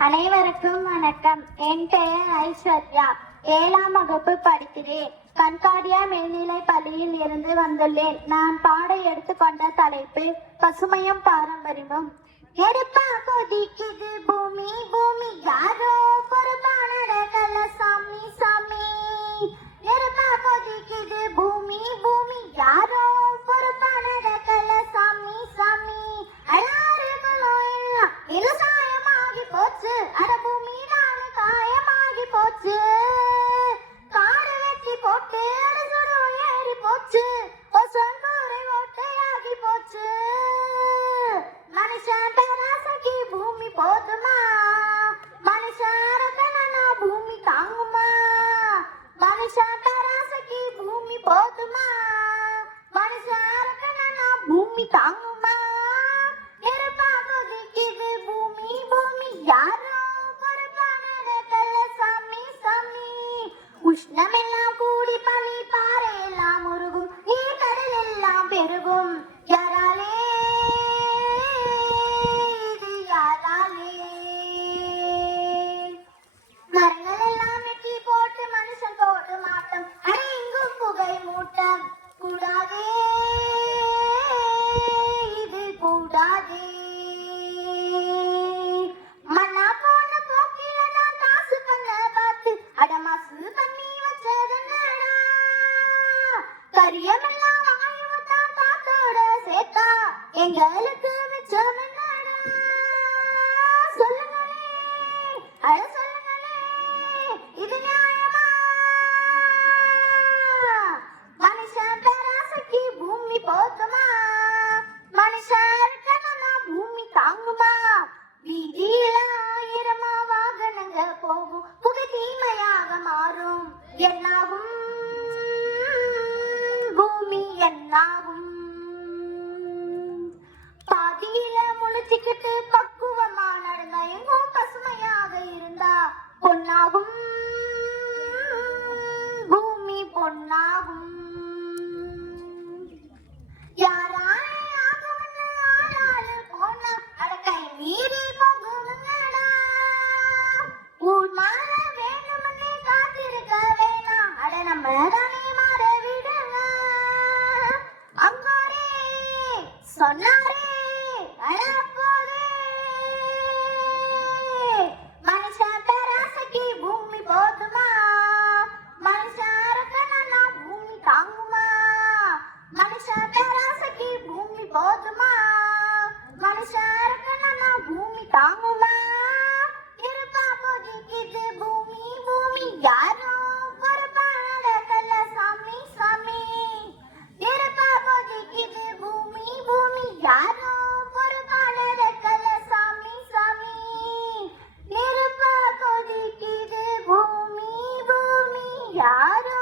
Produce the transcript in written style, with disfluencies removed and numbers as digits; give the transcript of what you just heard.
அனைவருக்கும் வணக்கம். என் பெயர் ஐஸ்வர்யா. 7ஆம் வகுப்பு படிக்கிறேன். கண்காடியா மேல்நிலை பள்ளியில் இருந்து வந்துள்ளேன். நான் பாட எடுத்துக்கொண்ட தலைப்பு பசுமையும் பாரம்பரியமும். நெருப்பா கொதிக்குது பூமி பூமி, யாரோ பொறுப்பானடகல சாமி சாமி. நெருப்பா கொதிக்குது பூமி பூமி, யாரோ பொறுப்பானடகல சாமி சாமி. அழாறுகளோ எல்லாம் விவசாயமாகி போச்சு, அட பூமி தான் காயமாகி போச்சு. காடு வெட்டி போட்டு அடசுடு ஏறி போச்சு, ஒசங்கூரை ஓட்டையாகி போச்சு. மனுஷன் பேராசைக்கு பூமி போதுமா? மனுஷன் அரக்கனா பூமி தாங்குமா? மனுஷன் பேராசைக்கு பூமி போதுமா? மனுஷன் அரக்கனா பூமி தாங்குமா? நெருப்பா கொதிக்குது பூமி பூமி, யாரோ பொறுப்பானடகல சாமி சாமி. உஷ்ணமெல்லாம் கூடி பனி பாறையெல்லாம் உருகும், நீர் கடல் எல்லாம் பெருகும். யாராலே இது யாராலே? மரங்கள் எல்லாம் வெட்டி போட்டு மனுஷன் போட்டு மாட்டம், அட எங்கும் புகை மூட்டம். கூடாதே இது கூடாதே. மண்ணா போன போக்கில தான் காசு பண்ண பார்த்து அடமாசு பண்ணி வச்சதென்னடா? கரியமெல்லாம் வாயுவத்தான் காத்தோட சேர்த்தா எங்களுக்கு மிச்சம் என்னடா? சொல்லுங்களே, அட சொல்லுங்களே, இது நியாயமா? மனுஷன் பேராசைக்கு பூமி போதுமா? மனுஷன் இருக்கணும்னா பூமி தாங்குமா? வீதியில ஆயிரமா வாகனங்க போகும், புகை தீமையாக மாறும். என்னாகும் பூமி என்னாகும்? பாதியில முழிச்சுக்கிட்டு பக்குவமா நடந்தா எங்கும் பசுமையாக இருந்தா பொன்னாகும் பூமி பொன்னாகும். யாராலே ஆகும்னு ஆளாளு போனா அடக்கை மீறி போகுங்கடா. ஊர் மாற வேணும்னு காத்திருக்க வேணாம், அட நம்ம தானே மாற விடுங்க. அங்கோரே சொன்னாரே அழப்போதே. மனுஷன் பேராசைக்கு பூமி போதுமா? மனுஷன் அரக்கனா பூமி தாங்குமா? மனுஷன் பேராசைக்கு பூமி போதுமா? மனுஷன் அரக்கனா பூமி தாங்குமா? நெருப்பா கொதிக்குது பூமி பூமி, யாரோ பொறுப்பானடகல சாமி சாமி. நெருப்பா கொதிக்குது பூமி பூமி, யாரோ பொறுப்பானடகல சாமி சாமி. நெருப்பா கொதிக்குது பூமி பூமி, யாரோ